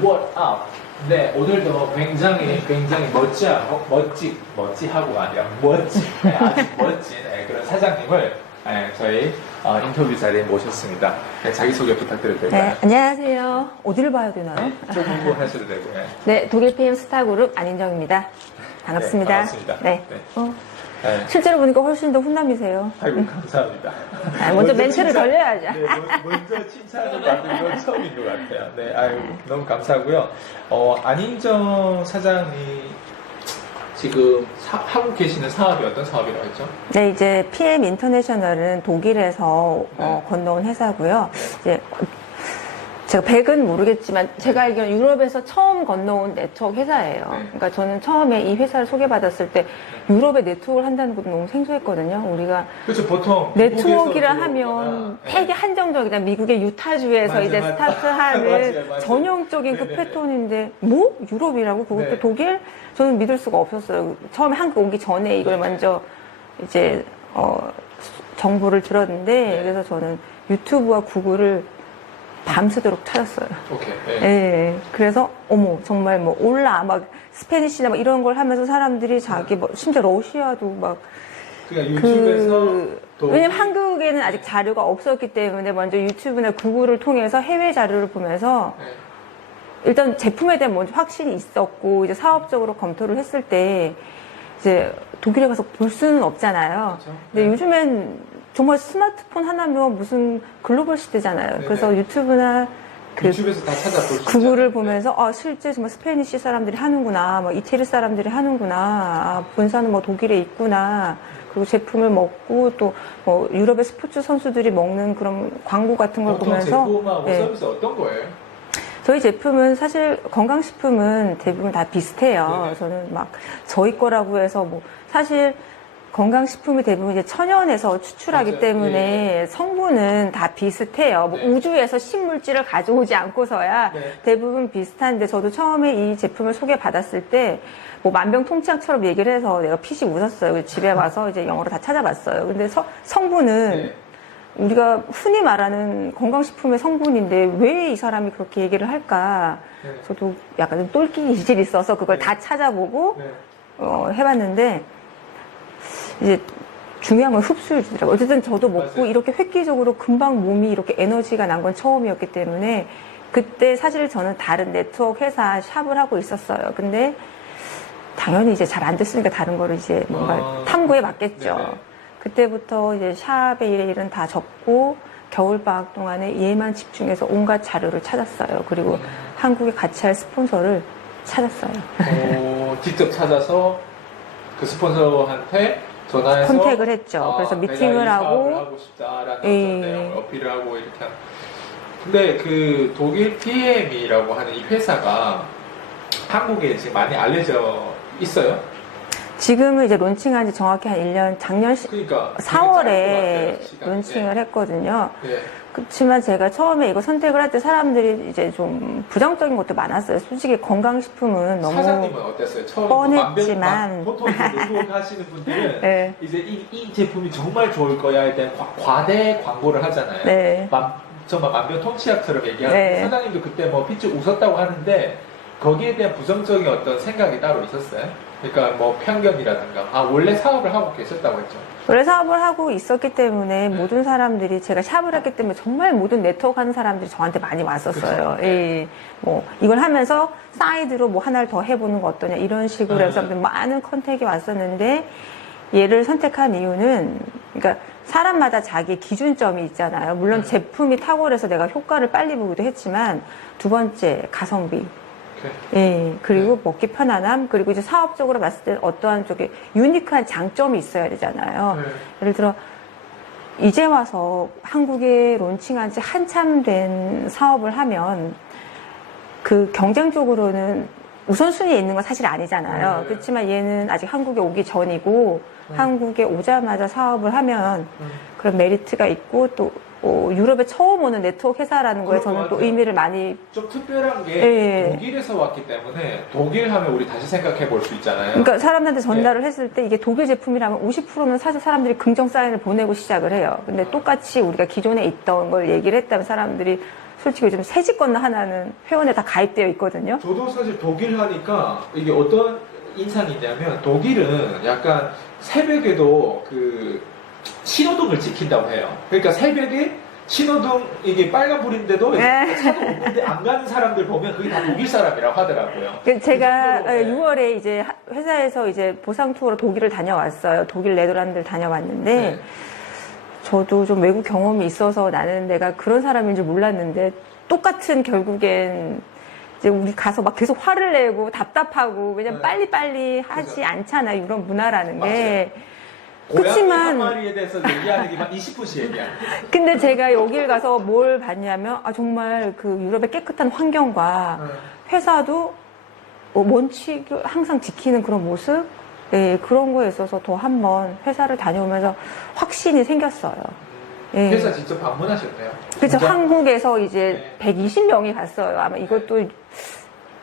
What up? 네, 오늘도 굉장히 멋지하고 아니라 아주 멋진 그런 사장님을 저희 인터뷰 자리에 모셨습니다. 네, 자기소개 부탁드려도 될까요? 네, 안녕하세요. 어디를 봐야 되나요? 네, 조금 하셔도 되고요. 네, 독일 PM 스타그룹 안인정입니다. 반갑습니다. 네, 반갑습니다. 네. 네. 네. 실제로 보니까 훨씬 더 훈남이세요. 아이고, 감사합니다. 먼저 멘트를 돌려야죠. 네, 먼저 칭찬을 받은 건 처음인 것 같아요. 네, 아유, 너무 감사하고요. 안인정 사장이 지금 하고 계시는 사업이 어떤 사업이라고 했죠? 네, 이제 PM 인터내셔널은 독일에서 건너온 회사고요. 이제 제가 100은 모르겠지만 제가 알기로는 유럽에서 처음 건너온 네트워크 회사예요. 그러니까 저는 처음에 이 회사를 소개받았을 때 유럽에 네트워크를 한다는 것도 너무 생소했거든요. 우리가 그렇죠. 보통 네트워크라 하면 되게 한정적이다. 미국의 유타주에서 맞아, 이제 맞아. 스타트하는 맞아요. 전형적인 그 네네네. 패턴인데 뭐 유럽이라고 그것도 네. 독일? 저는 믿을 수가 없었어요. 처음에 한국 오기 전에 이걸 먼저 이제 정보를 들었는데 네. 그래서 저는 유튜브와 구글을 밤새도록 찾았어요. 오케이. 예. 네. 그래서 어머 정말 뭐 올라 막 스페니시나 막 이런 걸 하면서 사람들이 자기 뭐 심지어 러시아도 막 그러니까 유튜브에서 왜냐면 한국에는 아직 자료가 없었기 때문에 먼저 유튜브나 구글을 통해서 해외 자료를 보면서 네. 일단 제품에 대한 먼저 확신이 있었고 이제 사업적으로 검토를 했을 때 이제 독일에 가서 볼 수는 없잖아요. 그렇죠. 근데 네. 요즘엔 정말 스마트폰 하나면 무슨 글로벌 시대잖아요. 네네. 그래서 유튜브나 유튜브에서 다 찾아볼 수 구글을 있잖아요. 보면서 실제 정말 스페니시 사람들이 하는구나, 뭐 이태리 사람들이 하는구나, 본사는 뭐 독일에 있구나. 그리고 제품을 먹고 또 뭐 유럽의 스포츠 선수들이 먹는 그런 광고 같은 걸 보통 보면서 제품하고 네. 서비스 어떤 거예요? 저희 제품은 사실 건강식품은 대부분 다 비슷해요. 네네. 저는 막 저희 거라고 해서 뭐 사실 건강식품이 대부분 이제 천연에서 추출하기 맞아요. 때문에 성분은 다 비슷해요. 뭐 네. 우주에서 신물질을 가져오지 않고서야 네. 대부분 비슷한데 저도 처음에 이 제품을 소개받았을 때 뭐 만병통치약처럼 얘기를 해서 내가 피식 웃었어요. 집에 와서 이제 영어로 다 찾아봤어요. 근데 성분은 네. 우리가 흔히 말하는 건강식품의 성분인데 왜 이 사람이 그렇게 얘기를 할까? 네. 저도 약간 좀 똘끼 이질이 있어서 그걸 네. 다 찾아보고 네. 해봤는데 이제 중요한 건 흡수율이더라고요. 어쨌든 저도 먹고 맞아요. 이렇게 획기적으로 금방 몸이 이렇게 에너지가 난 건 처음이었기 때문에 그때 사실 저는 다른 네트워크 회사 샵을 하고 있었어요. 근데 당연히 이제 잘 안 됐으니까 다른 거를 이제 뭔가 탐구해 봤겠죠. 네네. 그때부터 이제 샵의 일은 다 접고 겨울방학 동안에 얘만 집중해서 온갖 자료를 찾았어요. 그리고 한국에 같이 할 스폰서를 찾았어요. 직접 찾아서 그 스폰서한테 전화해서 컨택을 했죠. 그래서 미팅을 내가 이 하고 사업을 하고 싶다라는 어떤 예. 내용을 어필을 하고 이렇게 근데 그 독일 PM이라고 하는 이 회사가 한국에 지금 많이 알려져 있어요? 지금은 이제 론칭한 지 정확히 한 1년, 작년 그러니까 4월에 시간이. 론칭을 했거든요. 네. 그렇지만 제가 처음에 이거 선택을 할 때 사람들이 이제 좀 부정적인 것도 많았어요. 솔직히 건강식품은 너무 사장님은 어땠어요? 처음에 뻔했지만. 보통 노트북 하시는 분들은 네. 이제 이 제품이 정말 좋을 거야 할 때 과대 광고를 하잖아요. 네. 정말 만병통치약처럼 얘기하는데 네. 사장님도 그때 뭐 피치 웃었다고 하는데 거기에 대한 부정적인 어떤 생각이 따로 있었어요? 그러니까 뭐 편견이라든가 원래 사업을 하고 계셨다고 했죠. 원래 사업을 하고 있었기 때문에 모든 사람들이 제가 샵을 했기 때문에 정말 모든 네트워크 하는 사람들이 저한테 많이 왔었어요. 그쵸. 예. 뭐 이걸 하면서 사이드로 뭐 하나를 더 해보는 거 어떠냐 이런 식으로 해서 많은 컨택이 왔었는데 얘를 선택한 이유는 그러니까 사람마다 자기 기준점이 있잖아요. 물론 제품이 탁월해서 내가 효과를 빨리 보기도 했지만 두 번째 가성비. 예, 그리고 먹기 편안함, 그리고 이제 사업적으로 봤을 때 어떠한 쪽에 유니크한 장점이 있어야 되잖아요. 네. 예를 들어, 이제 와서 한국에 론칭한 지 한참 된 사업을 하면 그 경쟁적으로는 우선순위에 있는 건 사실 아니잖아요. 네. 그렇지만 얘는 아직 한국에 오기 전이고 한국에 오자마자 사업을 하면 그런 메리트가 있고 또 유럽에 처음 오는 네트워크 회사라는 거에 저는 또 같아요. 의미를 많이 좀 특별한 게 예. 독일에서 왔기 때문에 독일 하면 우리 다시 생각해 볼 수 있잖아요. 그러니까 사람들한테 전달을 했을 때 이게 독일 제품이라면 50%는 사실 사람들이 긍정 사인을 보내고 시작을 해요. 근데 똑같이 우리가 기존에 있던 걸 얘기를 했다면 사람들이 솔직히 요즘 새집 건너 하나는 회원에 다 가입되어 있거든요. 저도 사실 독일 하니까 이게 어떤 인상이 있냐면 독일은 약간 새벽에도 그 신호등을 지킨다고 해요. 그러니까 새벽에 신호등 이게 빨간불인데도 네. 차도 없는데 안 가는 사람들 보면 그게 다 독일 사람이라고 하더라고요. 제가 그 정도로, 6월에 이제 회사에서 이제 보상 투어로 독일을 다녀왔어요. 독일 네덜란드를 다녀왔는데 네. 저도 좀 외국 경험이 있어서 나는 내가 그런 사람인 줄 몰랐는데 똑같은 결국엔 이제 우리 가서 막 계속 화를 내고 답답하고 왜냐면 네. 빨리빨리 하지 그죠. 않잖아요. 유럽 문화라는 게. 고양이 그치만- 한 마리에 대해서 얘기하는 게 막 20분씩 얘기하는 거예요. 근데 제가 여길 가서 뭘 봤냐면 정말 그 유럽의 깨끗한 환경과 회사도 원칙을 항상 지키는 그런 모습 예, 그런 거에 있어서 더 한번 회사를 다녀오면서 확신이 생겼어요. 예. 회사 직접 방문하셨네요. 그래서 진짜? 한국에서 이제 120명이 갔어요. 아마 이것도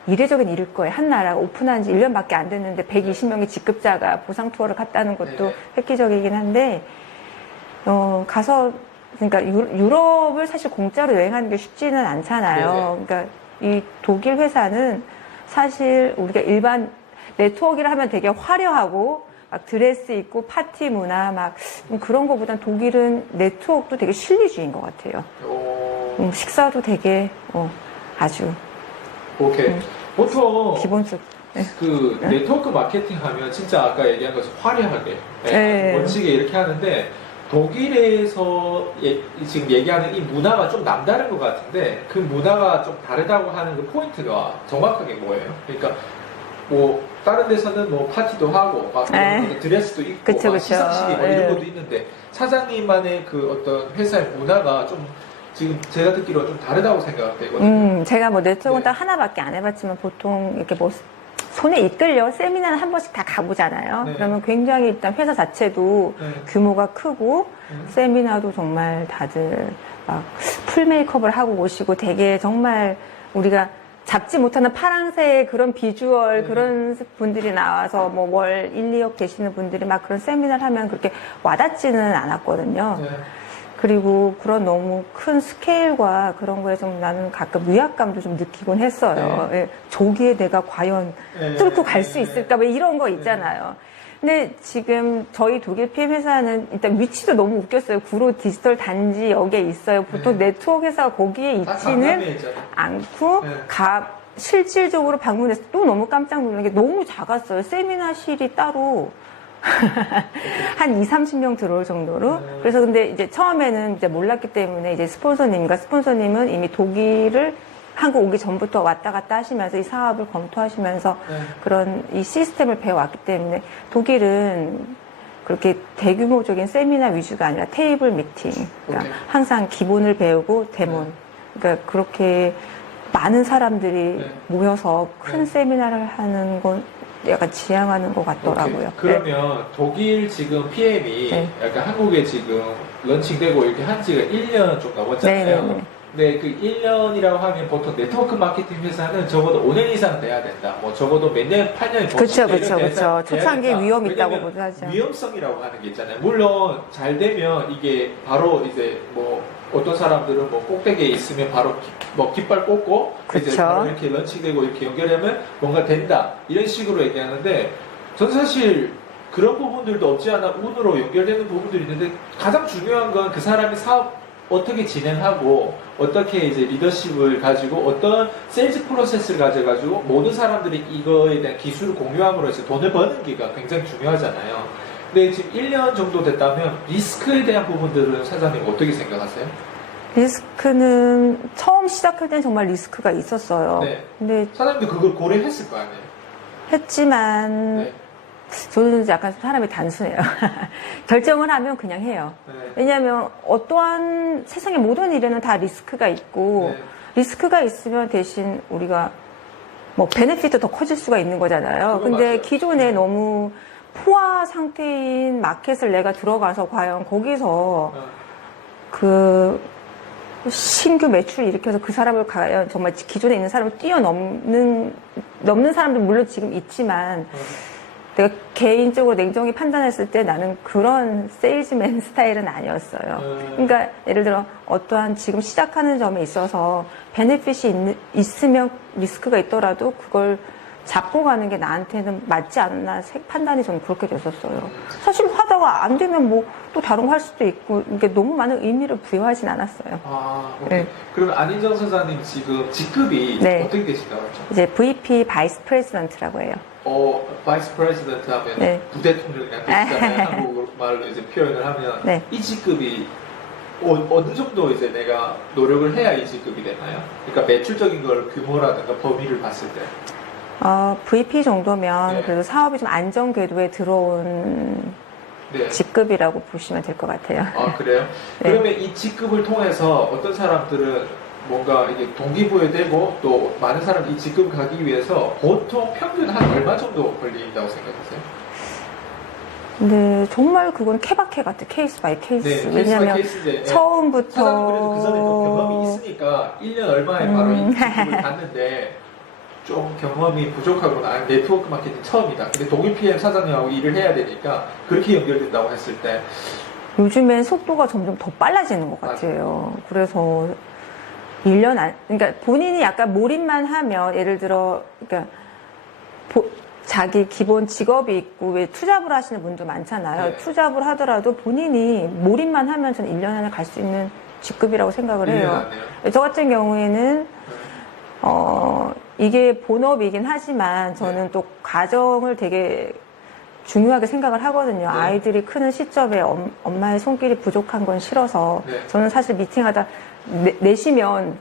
이례적인 일일 거예요. 한 나라가 오픈한 지 1년밖에 안 됐는데 120명의 직급자가 보상 투어를 갔다는 것도 네네. 획기적이긴 한데 가서 그러니까 유럽을 사실 공짜로 여행하는 게 쉽지는 않잖아요. 그러니까 이 독일 회사는 사실 우리가 일반 네트워크를 하면 되게 화려하고 막 드레스 입고 파티 문화 막 그런 거보단 독일은 네트워크도 되게 실리주의인 것 같아요. 식사도 되게 아주 오케이. 보통 기본적. 그 네트워크 마케팅 하면 진짜 아까 얘기한 것처럼 화려하게 네. 멋지게 이렇게 하는데 독일에서 지금 얘기하는 이 문화가 좀 남다른 것 같은데 그 문화가 좀 다르다고 하는 그 포인트가 정확하게 뭐예요? 그러니까 뭐 다른 데서는 뭐 파티도 하고 막 네. 드레스도 입고 그쵸, 막 그쵸. 시상식이 뭐 네. 이런 것도 있는데 사장님만의 그 어떤 회사의 문화가 좀 지금 제가 듣기로 좀 다르다고 생각되거든요. 제가 뭐 네트워크는 네. 딱 하나밖에 안 해봤지만 보통 이렇게 뭐 손에 이끌려 세미나는 한 번씩 다 가보잖아요. 네. 그러면 굉장히 일단 회사 자체도 네. 규모가 크고 세미나도 정말 다들 막 풀 메이크업을 하고 오시고 되게 정말 우리가 잡지 못하는 파랑새의 그런 비주얼 네. 그런 분들이 나와서 뭐 월 1, 2억 되시는 분들이 막 그런 세미나를 하면 그렇게 와닿지는 않았거든요. 네. 그리고 그런 너무 큰 스케일과 그런 거에 좀 나는 가끔 위압감도 좀 느끼곤 했어요. 예, 저기에 내가 과연 네. 뚫고 갈 수 있을까? 뭐 이런 거 있잖아요. 근데 지금 저희 독일 PM 회사는 일단 위치도 너무 웃겼어요. 구로 디지털 단지 여기에 있어요. 보통 네. 네트워크 회사가 거기에 다 있지는 강남에 있잖아요. 않고 네. 실질적으로 방문해서 또 너무 깜짝 놀란 게 너무 작았어요. 세미나실이 따로 한 2, 30명 들어올 정도로. 그래서 근데 이제 처음에는 이제 몰랐기 때문에 이제 스폰서님은 이미 독일을 한국 오기 전부터 왔다 갔다 하시면서 이 사업을 검토하시면서 네. 그런 이 시스템을 배워왔기 때문에 독일은 그렇게 대규모적인 세미나 위주가 아니라 테이블 미팅. 그러니까 오케이. 항상 기본을 배우고 데몬. 그러니까 그렇게 많은 사람들이 네. 모여서 큰 네. 세미나를 하는 건 약간 지향하는 것 같더라고요. 오케이. 그러면 독일 지금 PM이 네. 약간 한국에 지금 런칭되고 이렇게 한 지가 1년 좀 넘었잖아요. 네네네. 근데 그 1년이라고 하면 보통 네트워크 마케팅 회사는 적어도 5년 이상 돼야 된다. 뭐 적어도 몇 년, 8년, 그쵸, 그쵸. 초창기에 위험 있다고 왜냐면 보도 하죠. 위험성이라고 하는 게 있잖아요. 물론 잘 되면 이게 바로 이제 뭐 어떤 사람들은 뭐 꼭대기에 있으면 바로 뭐 깃발 꽂고 이제 그쵸. 바로 이렇게 런칭되고 이렇게 연결하면 뭔가 된다. 이런 식으로 얘기하는데 전 사실 그런 부분들도 없지 않아 운으로 연결되는 부분들이 있는데 가장 중요한 건 그 사람이 사업 어떻게 진행하고 어떻게 이제 리더십을 가지고 어떤 세일즈 프로세스를 가져가지고 모든 사람들이 이거에 대한 기술을 공유함으로 해서 돈을 버는 게가 굉장히 중요하잖아요. 근데 지금 1년 정도 됐다면 리스크에 대한 부분들은 사장님 어떻게 생각하세요? 리스크는 처음 시작할 때는 정말 리스크가 있었어요. 네. 근데 사장님도 그걸 고려했을 거 아니에요? 했지만 네. 저는 약간 사람이 단순해요. 결정을 하면 그냥 해요. 네. 왜냐하면 어떠한 세상의 모든 일에는 다 리스크가 있고 네. 리스크가 있으면 대신 우리가 뭐 베네핏도 더 커질 수가 있는 거잖아요. 그거 근데 맞아요. 기존에 너무 포화 상태인 마켓을 내가 들어가서 과연 거기서 그 신규 매출을 일으켜서 그 사람을 과연 정말 기존에 있는 사람을 뛰어넘는 사람들 물론 지금 있지만 내가 개인적으로 냉정히 판단했을 때 나는 그런 세일즈맨 스타일은 아니었어요. 그러니까 예를 들어 어떠한 지금 시작하는 점에 있어서 베네핏이 있으면 리스크가 있더라도 그걸 잡고 가는 게 나한테는 맞지 않나 판단이 저는 그렇게 됐었어요. 사실 하다가 안 되면 뭐 또 다른 거 할 수도 있고 이게 너무 많은 의미를 부여하진 않았어요. 아, 오케이. 네. 그러면 안인정 사장님 지금 직급이 네. 어떻게 되신다고 했죠? 이제 VP 바이스 프레지던트라고 해요. 바이스 프레지던트 하면 네. 부대통령이랑 비슷하잖아요. 한국 말로 이제 표현을 하면 네. 이 직급이 어느 정도 이제 내가 노력을 해야 이 직급이 되나요? 그러니까 매출적인 걸 규모라든가 범위를 봤을 때. VP 정도면 네. 그래도 사업이 좀 안정 궤도에 들어온 네. 직급이라고 보시면 될 것 같아요. 아, 그래요? 네. 그러면 이 직급을 통해서 어떤 사람들은 뭔가 이게 동기부여되고 또 많은 사람이 이 직급 가기 위해서 보통 평균 한 얼마 정도 걸린다고 생각하세요? 근데 정말 그건 케바케 같아. 케이스 바이 케이스. 네, 왜냐하면 케이스인데 처음부터 사장님 그래도 그 전에 또 경험이 있으니까 1년 얼마에 바로 이 직급을 갔는데 좀 경험이 부족하거나 네트워크 마케팅 처음이다. 근데 독일 PM 사장님하고 일을 해야 되니까 그렇게 연결된다고 했을 때 요즘엔 속도가 점점 더 빨라지는 것 같아요. 그래서 1년 그러니까 본인이 약간 몰입만 하면 예를 들어 그러니까 자기 기본 직업이 있고 왜 투잡을 하시는 분도 많잖아요. 네. 투잡을 하더라도 본인이 몰입만 하면 저는 1년 안에 갈 수 있는 직급이라고 생각을 해요. 저 같은 경우에는 이게 본업이긴 하지만 저는 또 가정을 되게 중요하게 생각을 하거든요. 네. 아이들이 크는 시점에 엄마의 손길이 부족한 건 싫어서 네. 저는 사실 미팅하다 4시면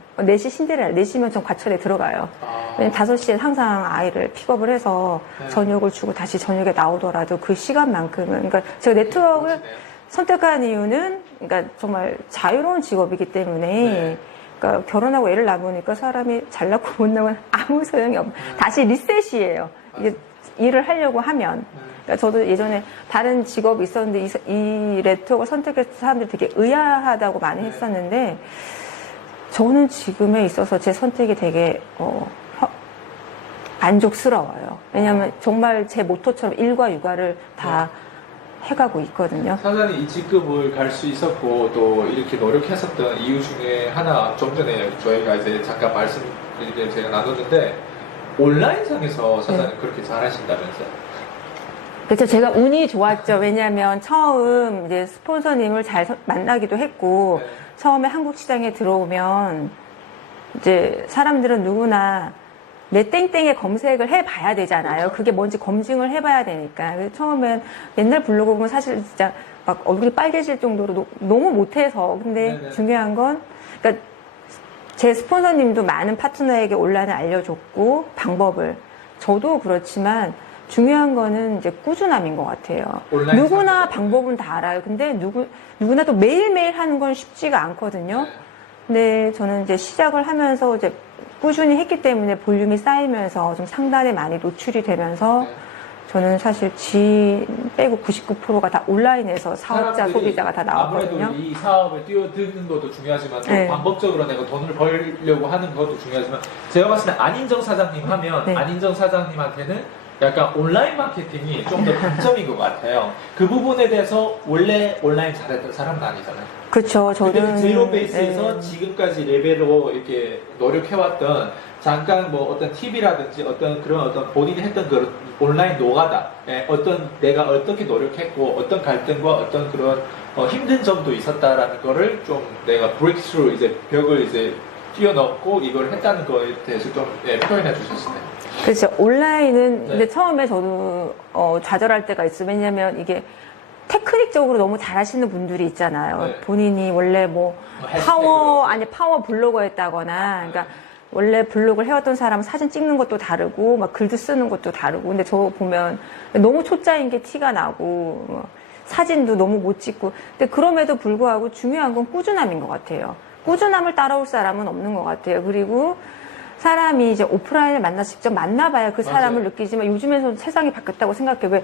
신데렐라 4시면 전 과철에 들어가요. 왜냐면 5시에 항상 아이를 픽업을 해서 네. 저녁을 주고 다시 저녁에 나오더라도 그 시간만큼은 그러니까 제가 네트워크를 선택한 이유는 그러니까 정말 자유로운 직업이기 때문에 네. 그러니까 결혼하고 애를 낳으니까 사람이 잘났고 못 나면 아무 소용이 없고 다시 리셋이에요. 이게 일을 하려고 하면. 그러니까 저도 예전에 다른 직업이 있었는데 이 네트워크를 선택해서 사람들이 되게 의아하다고 많이 했었는데 저는 지금에 있어서 제 선택이 되게 만족스러워요. 왜냐하면 정말 제 모토처럼 일과 육아를 다 해가고 있거든요. 사장님 이 직급을 갈 수 있었고 또 이렇게 노력했었던 이유 중에 하나 좀 전에 저희가 이제 잠깐 말씀드리게 제가 나눴는데 온라인상에서 사장님 그렇게 잘하신다면서요? 그렇죠. 제가 운이 좋았죠. 왜냐하면 처음 이제 스폰서님을 잘 만나기도 했고 네. 처음에 한국 시장에 들어오면 이제 사람들은 누구나 내 땡땡에 검색을 해봐야 되잖아요. 그렇죠. 그게 뭔지 검증을 해봐야 되니까. 그래서 처음엔 옛날 블로그 보면 사실 진짜 막 얼굴이 빨개질 정도로 너무 못해서. 근데 네네. 중요한 건, 그러니까 제 스폰서님도 많은 파트너에게 온라인을 알려줬고, 방법을. 저도 그렇지만, 중요한 거는 이제 꾸준함인 것 같아요. 온라인 누구나 상품. 방법은 다 알아요. 근데 누구나 또 매일매일 하는 건 쉽지가 않거든요. 네. 근데 저는 이제 시작을 하면서 이제 꾸준히 했기 때문에 볼륨이 쌓이면서 좀 상단에 많이 노출이 되면서 네. 저는 사실 지인 빼고 99%가 다 온라인에서 사업자, 사람들이 소비자가 다 나왔거든요. 아무래도 이 사업을 뛰어드는 것도 중요하지만 또 네. 방법적으로 내가 돈을 벌려고 하는 것도 중요하지만 제가 봤을 때 안인정 사장님 하면 네. 안인정 사장님한테는 약간 온라인 마케팅이 좀 더 강점인 것 같아요. 그 부분에 대해서 원래 온라인 잘했던 사람은 아니잖아요. 그렇죠. 근데 저는 제로 베이스에서 네. 지금까지 레벨로 이렇게 노력해왔던 잠깐 뭐 어떤 팁이라든지 어떤 그런 어떤 본인이 했던 그 온라인 노가다, 어떤 내가 어떻게 노력했고 어떤 갈등과 어떤 그런 힘든 점도 있었다라는 거를 좀 내가 브레이크스루 이제 벽을 이제 뛰어넘고 이걸 했다는 거에 대해서 좀 표현해 주셨어요. 그렇죠. 온라인은 네. 근데 처음에 저도 좌절할 때가 있어요. 왜냐하면 이게 테크닉적으로 너무 잘하시는 분들이 있잖아요. 네. 본인이 원래 뭐 파워 블로거였다거나, 그러니까 원래 블로그를 해왔던 사람은 사진 찍는 것도 다르고, 막 글도 쓰는 것도 다르고, 근데 저 보면 너무 초짜인 게 티가 나고, 사진도 너무 못 찍고, 근데 그럼에도 불구하고 중요한 건 꾸준함인 것 같아요. 꾸준함을 따라올 사람은 없는 것 같아요. 그리고 사람이 이제 오프라인을 직접 만나봐야 그 사람을 맞아요. 느끼지만 요즘에는 세상이 바뀌었다고 생각해요. 왜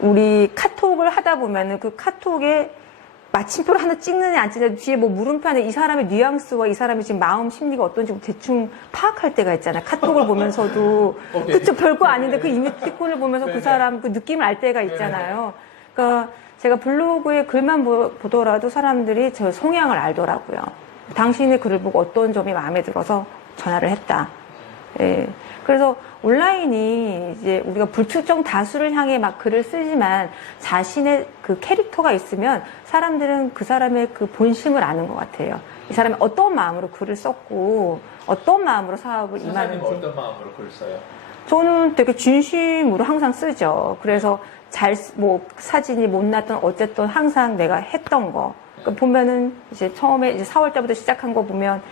우리 카톡을 하다 보면은 그 카톡에 마침표를 하나 찍느냐 안 찍느냐 뒤에 뭐 물음표 안에 이 사람의 뉘앙스와 이 사람의 지금 마음 심리가 어떤지 대충 파악할 때가 있잖아요. 카톡을 보면서도 오케이. 그쵸 별거 아닌데 그 이모티콘을 보면서 그 네네. 사람 그 느낌을 알 때가 있잖아요. 그러니까 제가 블로그에 글만 보더라도 사람들이 저 성향을 알더라고요. 당신의 글을 보고 어떤 점이 마음에 들어서 전화를 했다. 예. 그래서 온라인이 이제 우리가 불특정 다수를 향해 막 글을 쓰지만 자신의 그 캐릭터가 있으면 사람들은 그 사람의 그 본심을 아는 것 같아요. 이 사람이 어떤 마음으로 글을 썼고 어떤 마음으로 사업을 사장님 임하는지. 어떤 마음으로 글 써요? 저는 되게 진심으로 항상 쓰죠. 그래서 뭐 사진이 못났던 어쨌든 항상 내가 했던 거. 그러니까 보면은 이제 처음에 이제 4월 달부터 시작한 거 보면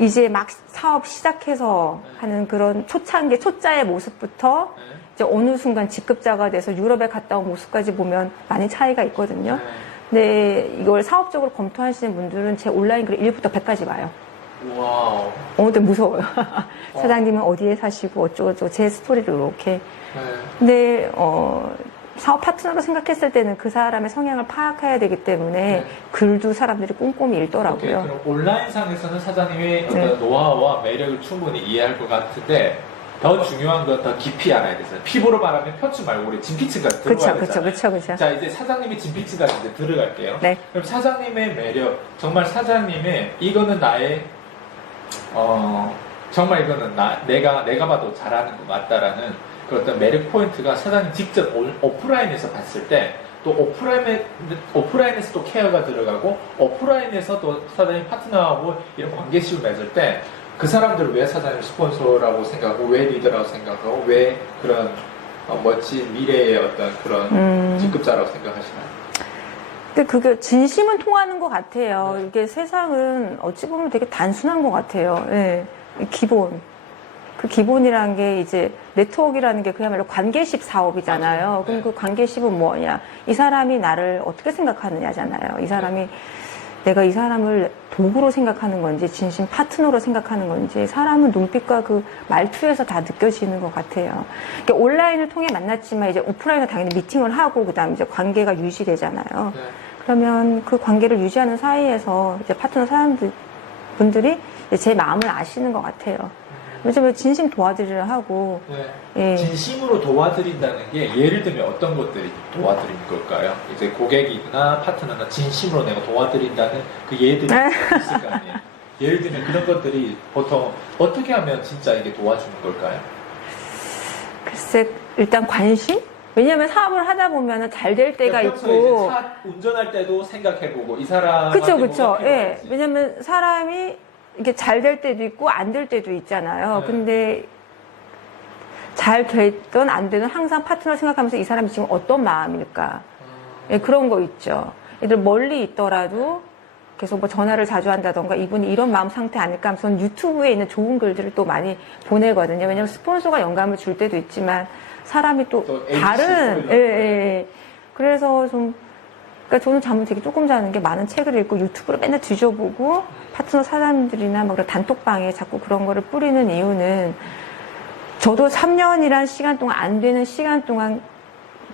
이제 막 사업 시작해서 하는 그런 초창기 초짜의 모습부터 이제 어느 순간 직급자가 돼서 유럽에 갔다 온 모습까지 보면 많이 차이가 있거든요. 근데 이걸 사업적으로 검토하시는 분들은 제 온라인 글 1부터 100까지 봐요. 와우. 근데 무서워요. 사장님은 어디에 사시고 어쩌고저쩌고 제 스토리를 이렇게. 근데 사업 파트너로 생각했을 때는 그 사람의 성향을 파악해야 되기 때문에 글도 사람들이 꼼꼼히 오케이. 읽더라고요. 그럼 온라인상에서는 사장님의 어떤 네. 노하우와 매력을 충분히 이해할 것 같은데 더 중요한 건 더 깊이 알아야 되잖아요. 피부로 말하면 편추 말고 우리 진피층가 들어가야 그쵸. 되잖아요. 그쵸. 자, 이제 사장님이 진피층가 이제 들어갈게요. 네. 그럼 사장님의 매력, 정말 사장님의 이거는 나의 정말 이거는 내가 봐도 잘하는 것 같다라는 그 어떤 매력 포인트가 사장님 직접 오프라인에서 봤을 때 또 오프라인에서 또 케어가 들어가고 오프라인에서 또 사장님 파트너하고 이런 관계식을 맺을 때 그 사람들을 왜 사장님 스폰서라고 생각하고 왜 리더라고 생각하고 왜 그런 멋진 미래의 어떤 그런 직급자라고 생각하시나요? 근데 그게 진심은 통하는 것 같아요. 이게 세상은 어찌 보면 되게 단순한 것 같아요. 예. 기본. 그 기본이라는 게 이제 네트워크라는 게 그야말로 관계식 사업이잖아요. 그럼 그 관계식은 뭐냐? 이 사람이 나를 어떻게 생각하느냐잖아요. 이 사람이 내가 이 사람을 도구로 생각하는 건지 진심 파트너로 생각하는 건지 사람은 눈빛과 그 말투에서 다 느껴지는 것 같아요. 그러니까 온라인을 통해 만났지만 이제 오프라인은 당연히 미팅을 하고 그다음에 이제 관계가 유지되잖아요. 네. 그러면 그 관계를 유지하는 사이에서 이제 파트너 분들이 제 마음을 아시는 것 같아요. 왜냐면 진심 도와드리려 하고. 네. 예. 진심으로 도와드린다는 게 예를 들면 어떤 것들이 도와드리는 걸까요? 이제 고객이나 파트너나 진심으로 내가 도와드린다는 그 예들이 있을 거 아니에요. 예를 들면 그런 것들이 보통 어떻게 하면 진짜 이게 도와주는 걸까요? 글쎄, 일단 관심? 왜냐면 사업을 하다 보면 잘 될 때가 평소에 있고. 이제 차 운전할 때도 생각해보고 이 사람 그쵸. 예. 왜냐면 사람이 이게 잘 될 때도 있고 안 될 때도 있잖아요. 네. 근데 잘 됐든 안 되든 항상 파트너 생각하면서 이 사람이 지금 어떤 마음일까. 예, 그런 거 있죠. 얘들 멀리 있더라도 계속 뭐 전화를 자주 한다던가 이분이 이런 마음 상태 아닐까 하면서 유튜브에 있는 좋은 글들을 또 많이 보내거든요. 왜냐면 스폰서가 영감을 줄 때도 있지만 사람이 또 다른, 예. 그래서 좀, 그러니까 저는 잠을 되게 조금 자는 게 많은 책을 읽고 유튜브를 맨날 뒤져보고 파트너 사람들이나 막 그런 단톡방에 자꾸 그런 거를 뿌리는 이유는 저도 3년이란 시간 동안 안 되는 시간 동안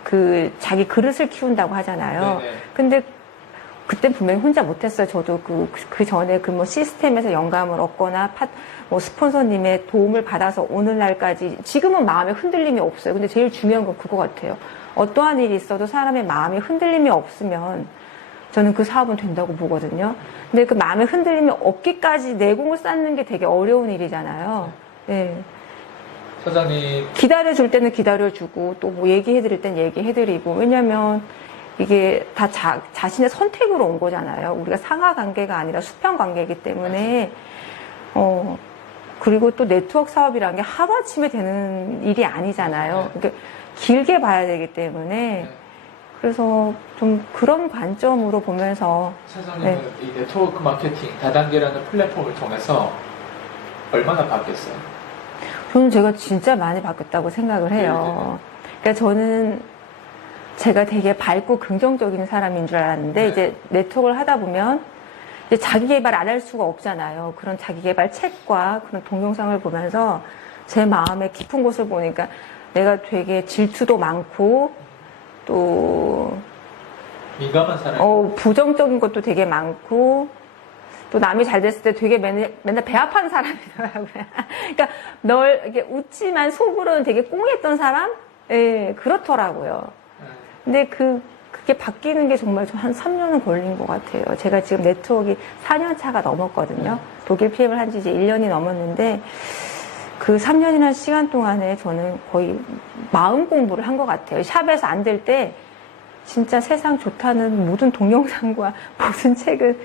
그 자기 그릇을 키운다고 하잖아요. 네네. 근데 그때 분명히 혼자 못했어요. 저도 그 전에 그 뭐 시스템에서 영감을 얻거나 뭐 스폰서님의 도움을 받아서 오늘날까지 지금은 마음에 흔들림이 없어요. 근데 제일 중요한 건 그거 같아요. 어떠한 일이 있어도 사람의 마음에 흔들림이 없으면 저는 그 사업은 된다고 보거든요. 근데 그 마음에 흔들림이 없기까지 내공을 쌓는 게 되게 어려운 일이잖아요. 예. 사장님 기다려줄 때는 기다려주고 또 뭐 얘기해드릴 땐 얘기해드리고 왜냐면 이게 다 자신의 선택으로 온 거잖아요. 우리가 상하 관계가 아니라 수평 관계이기 때문에 그리고 또 네트워크 사업이라는 게 하루아침에 되는 일이 아니잖아요. 그러니까 길게 봐야 되기 때문에 그래서 좀 그런 관점으로 보면서 사장님은 이 네트워크 마케팅 다단계라는 플랫폼을 통해서 얼마나 바뀌었어요? 저는 제가 진짜 많이 바뀌었다고 생각을 해요. 그러니까 저는 제가 되게 밝고 긍정적인 사람인 줄 알았는데 이제 네트워크를 하다 보면 이제 자기 개발 안 할 수가 없잖아요. 그런 자기 개발 책과 그런 동영상을 보면서 제 마음의 깊은 곳을 보니까 내가 되게 질투도 많고 또 민감한 사람. 부정적인 것도 되게 많고, 또 남이 잘 됐을 때 되게 맨날 배 아파하는 사람이더라고요. 그러니까 이렇게 웃지만 속으로는 되게 꽁했던 사람? 예, 그렇더라고요. 근데 그게 바뀌는 게 정말 한 3년은 걸린 것 같아요. 제가 지금 네트워크가 4년 차가 넘었거든요. 독일 PM을 한 지 이제 1년이 넘었는데, 그 3년이라는 시간 동안에 저는 거의 마음 공부를 한 것 같아요. 샵에서 안 될 때, 진짜 세상 좋다는 모든 동영상과 모든 책을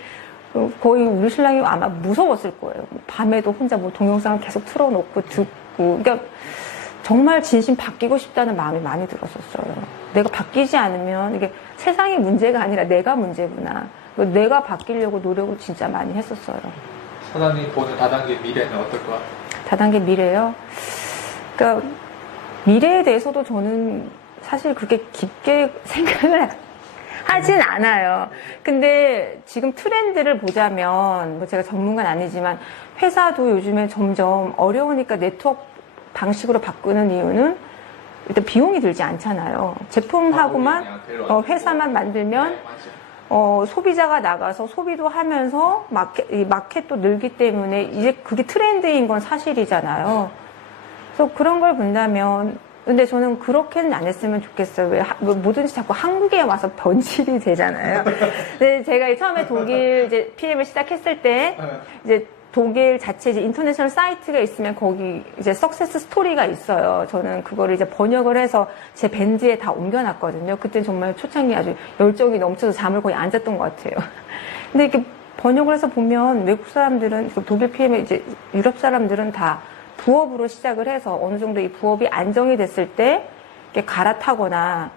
거의 우리 신랑이 아마 무서웠을 거예요. 밤에도 혼자 뭐 동영상을 계속 틀어놓고 듣고. 그러니까 정말 진심 바뀌고 싶다는 마음이 많이 들었었어요. 내가 바뀌지 않으면 이게 세상이 문제가 아니라 내가 문제구나. 내가 바뀌려고 노력을 진짜 많이 했었어요. 사장님 보는 다단계 미래는 어떨 것 같아요? 다단계 미래요? 그러니까 미래에 대해서도 저는 사실 그렇게 깊게 생각을 하진 않아요. 근데 지금 트렌드를 보자면, 뭐 제가 전문가는 아니지만, 회사도 요즘에 점점 어려우니까 네트워크 방식으로 바꾸는 이유는 일단 비용이 들지 않잖아요. 제품하고만, 회사만 만들면, 소비자가 나가서 소비도 하면서 이 마켓도 늘기 때문에 이제 그게 트렌드인 건 사실이잖아요. 그래서 그런 걸 본다면, 근데 저는 그렇게는 안 했으면 좋겠어요. 왜 뭐든지 자꾸 한국에 와서 변질이 되잖아요. 근데 제가 처음에 독일 이제 PM을 시작했을 때 이제 독일 자체 이제 인터내셔널 사이트가 있으면 거기 이제 석세스 스토리가 있어요. 저는 그거를 이제 번역을 해서 제 밴드에 다 옮겨놨거든요. 그때 정말 초창기 아주 열정이 넘쳐서 잠을 거의 안 잤던 것 같아요. 근데 이렇게 번역을 해서 보면 외국 사람들은 독일 PM에 이제 유럽 사람들은 다 부업으로 시작을 해서 어느 정도 이 부업이 안정이 됐을 때 이렇게 갈아타거나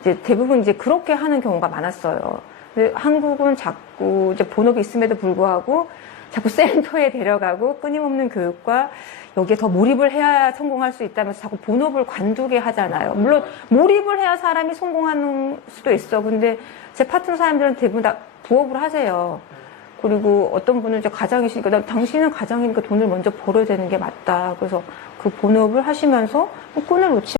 이제 대부분 이제 그렇게 하는 경우가 많았어요. 근데 한국은 자꾸 이제 본업이 있음에도 불구하고 자꾸 센터에 데려가고 끊임없는 교육과 여기에 더 몰입을 해야 성공할 수 있다면서 자꾸 본업을 관두게 하잖아요. 물론 몰입을 해야 사람이 성공하는 수도 있어. 근데 제 파트너 사람들은 대부분 다 부업을 하세요. 그리고 어떤 분은 이제 가장이시니까 당신은 가장이니까 돈을 먼저 벌어야 되는 게 맞다. 그래서 그 본업을 하시면서 끈을 놓지